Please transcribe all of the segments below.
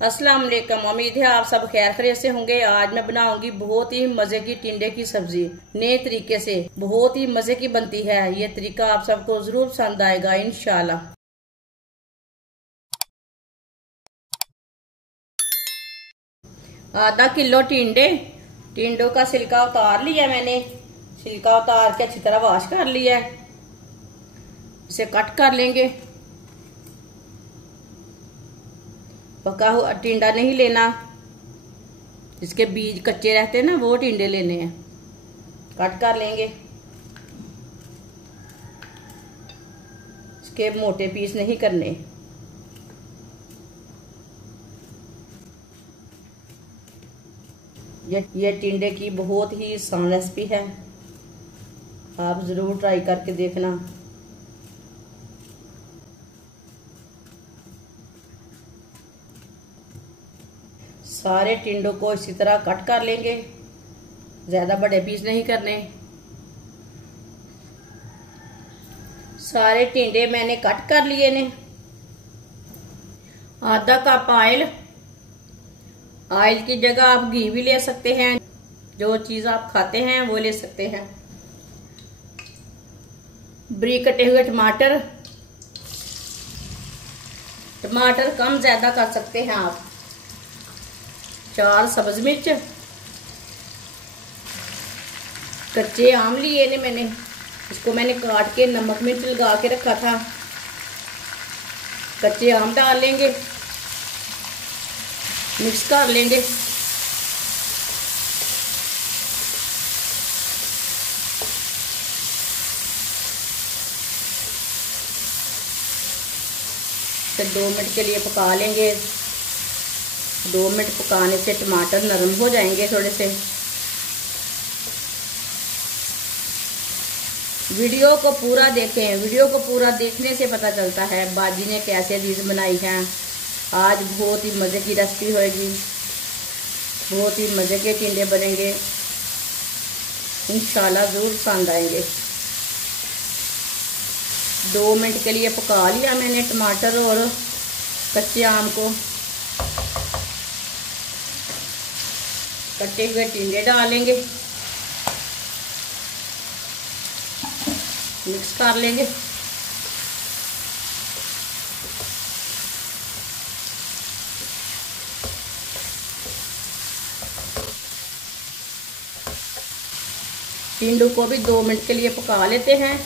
अस्सलाम वालेकुम। उम्मीद है आप सब खैर खैरियत से होंगे। आज मैं बनाऊंगी बहुत ही मजे की टिंडे की सब्जी नए तरीके से। बहुत ही मजे की बनती है। ये तरीका आप सबको जरूर पसंद आएगा इंशाल्लाह। आधा किलो टिंडों का छिलका उतार लिया मैंने। छिलका उतार के अच्छी तरह वॉश कर लिया है। इसे कट कर लेंगे। पका हुआ टिंडा नहीं लेना, जिसके बीज कच्चे रहते हैं ना, वो टिंडे लेने हैं। कट कर लेंगे। इसके मोटे पीस नहीं करने। ये टिंडे की बहुत ही आसान रेसिपी है, आप जरूर ट्राई करके देखना। सारे टिंडों को इसी तरह कट कर लेंगे, ज्यादा बड़े पीस नहीं करने। सारे टिंडे मैंने कट कर लिए ने। आधा कप ऑयल की जगह आप घी भी ले सकते हैं। जो चीज आप खाते हैं वो ले सकते हैं। बारीक कटे हुए टमाटर कम ज्यादा कर सकते हैं आप। 4 सब्ज मिर्च, कच्चे आम लिए ने मैंने। इसको मैंने काट के नमक मिर्च लगा के रखा था। कच्चे आम डाल लेंगे, मिक्स कर लेंगे। फिर 2 मिनट के लिए पका लेंगे। 2 मिनट पकाने से टमाटर नरम हो जाएंगे थोड़े से। वीडियो को पूरा देखें। वीडियो को पूरा देखने से पता चलता है बाजी ने कैसे डिश बनाई है। आज बहुत ही मज़े की रेसिपी होगी। बहुत ही मज़े के टिंडे बनेंगे इंशाल्लाह, ज़रूर पसंद आएंगे। 2 मिनट के लिए पका लिया मैंने टमाटर और कच्चे आम को। कटे हुए टिंडे डालेंगे, मिक्स कर लेंगे। टिंडों को भी 2 मिनट के लिए पका लेते हैं।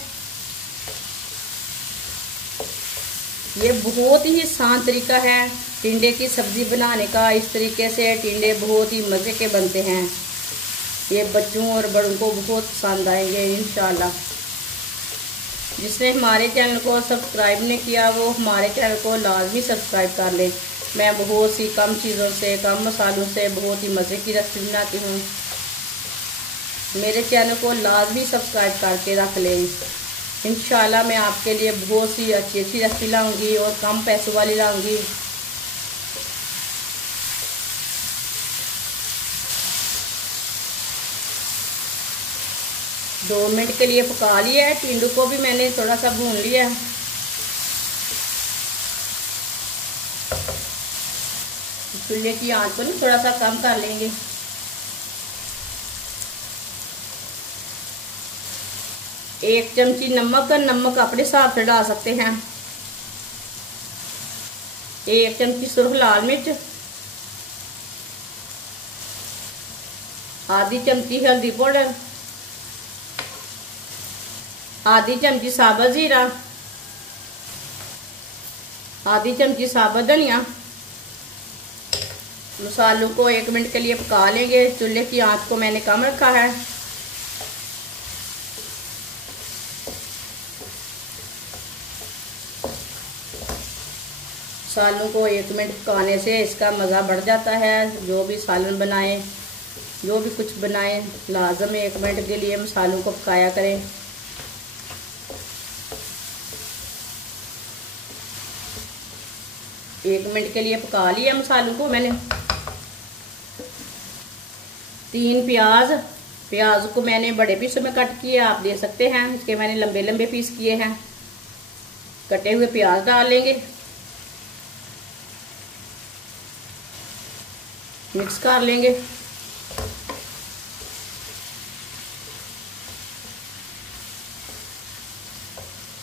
ये बहुत ही आसान तरीका है टिंडे की सब्जी बनाने का। इस तरीके से टिंडे बहुत ही मज़े के बनते हैं। ये बच्चों और बड़ों को बहुत पसंद आएंगे इंशाल्लाह। जिसने हमारे चैनल को सब्सक्राइब नहीं किया वो हमारे चैनल को लाजमी सब्सक्राइब कर ले। मैं बहुत सी कम चीज़ों से, कम मसालों से बहुत ही मज़े की रेसिपी बनाती हूँ। मेरे चैनल को लाजमी सब्सक्राइब करके रख लें। इंशाल्लाह मैं आपके लिए बहुत सी अच्छी रेसिपी लाऊंगी और कम पैसों वाली लाऊंगी। दो मिनट के लिए पका लिया है। टिंडों को भी मैंने थोड़ा सा भून लिया है। चूल्हे की आंच को ना थोड़ा सा कम कर लेंगे। एक चमची नमक अपने हिसाब से डाल सकते हैं। 1 चमची सुरख लाल मिर्च, आधी चमची हल्दी पाउडर, आधी चमची साबुत जीरा, आधी चमची साबुत धनिया। मसालों को 1 मिनट के लिए पका लेंगे। चूल्हे की आंच को मैंने कम रखा है। सालों को 1 मिनट पकाने से इसका मज़ा बढ़ जाता है। जो भी सालन बनाएं, जो भी कुछ बनाएं, लाजम 1 मिनट के लिए मसालों को पकाया करें। एक मिनट के लिए पका लिया मसालों को मैंने। 3 प्याज को मैंने बड़े पीसों में कट किया, आप दे सकते हैं। इसके मैंने लंबे लंबे पीस किए हैं। कटे हुए प्याज डाल लेंगे। मिक्स कर लेंगे।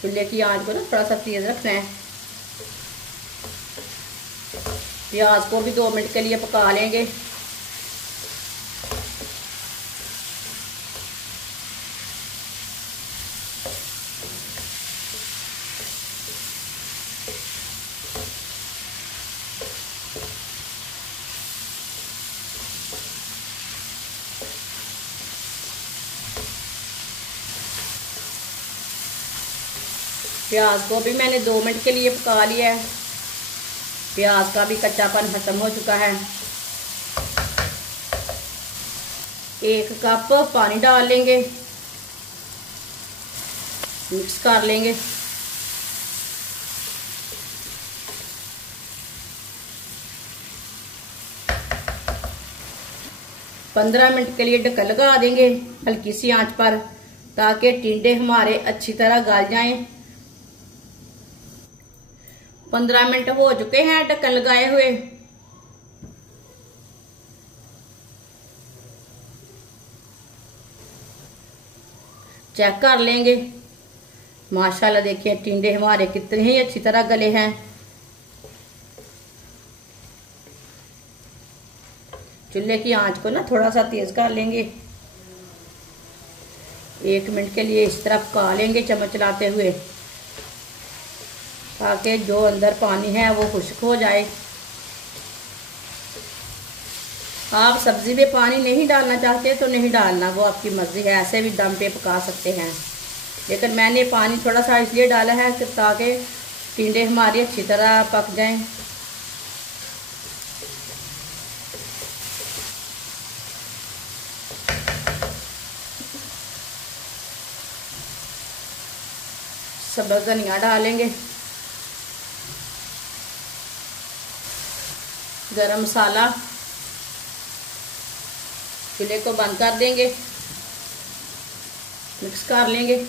चूल्हे की आंच को ना थोड़ा सा तेज रखना है। प्याज को भी 2 मिनट के लिए पका लेंगे। प्याज को भी मैंने 2 मिनट के लिए पका लिया है। प्याज का भी कच्चापन खत्म हो चुका है। 1 कप पानी डाल लेंगे, मिक्स कर लेंगे। पंद्रह मिनट के लिए ढक्कन लगा देंगे हल्की सी आंच पर, ताकि टिंडे हमारे अच्छी तरह गल जाएं। 15 मिनट हो चुके हैं ढक्कन लगाए हुए। चेक कर लेंगे। माशाल्लाह देखिए टिंडे हमारे कितने ही अच्छी तरह गले हैं। चूल्हे की आंच को ना थोड़ा सा तेज कर लेंगे। 1 मिनट के लिए इस तरह पका लेंगे चम्मच चलाते हुए, ताकि जो अंदर पानी है वो खुश्क हो जाए। आप सब्जी में पानी नहीं डालना चाहते तो नहीं डालना, वो आपकी मर्जी है, ऐसे भी दम पे पका सकते हैं। लेकिन मैंने पानी थोड़ा सा इसलिए डाला है कि ताकि टिंडे हमारी अच्छी तरह पक जाएं। सब्ज़ धनिया डालेंगे, गरम मसाला। चूल्हे को बंद कर देंगे, मिक्स कर लेंगे।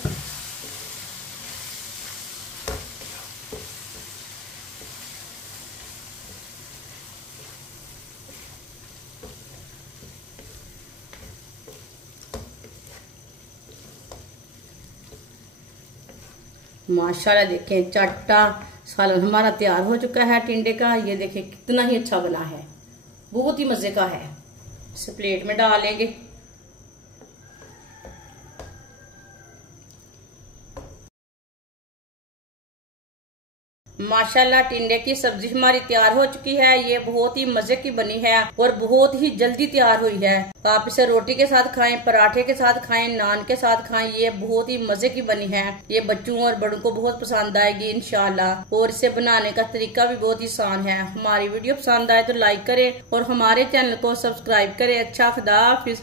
माशाल्लाह देखें चट्टा सालन हमारा तैयार हो चुका है टिंडे का। ये देखें कितना ही अच्छा बना है, बहुत ही मजे का है। इसे प्लेट में डाल लेंगे। माशाल्लाह टिंडे की सब्जी हमारी तैयार हो चुकी है। ये बहुत ही मजे की बनी है और बहुत ही जल्दी तैयार हुई है। आप इसे रोटी के साथ खाएं, पराठे के साथ खाएं, नान के साथ खाएं। ये बहुत ही मजे की बनी है। ये बच्चों और बड़ों को बहुत पसंद आएगी इंशाल्लाह। और इसे बनाने का तरीका भी बहुत ही आसान है। हमारी वीडियो पसंद आए तो लाइक करें और हमारे चैनल को सब्सक्राइब करें। अच्छा खुदा हाफिज।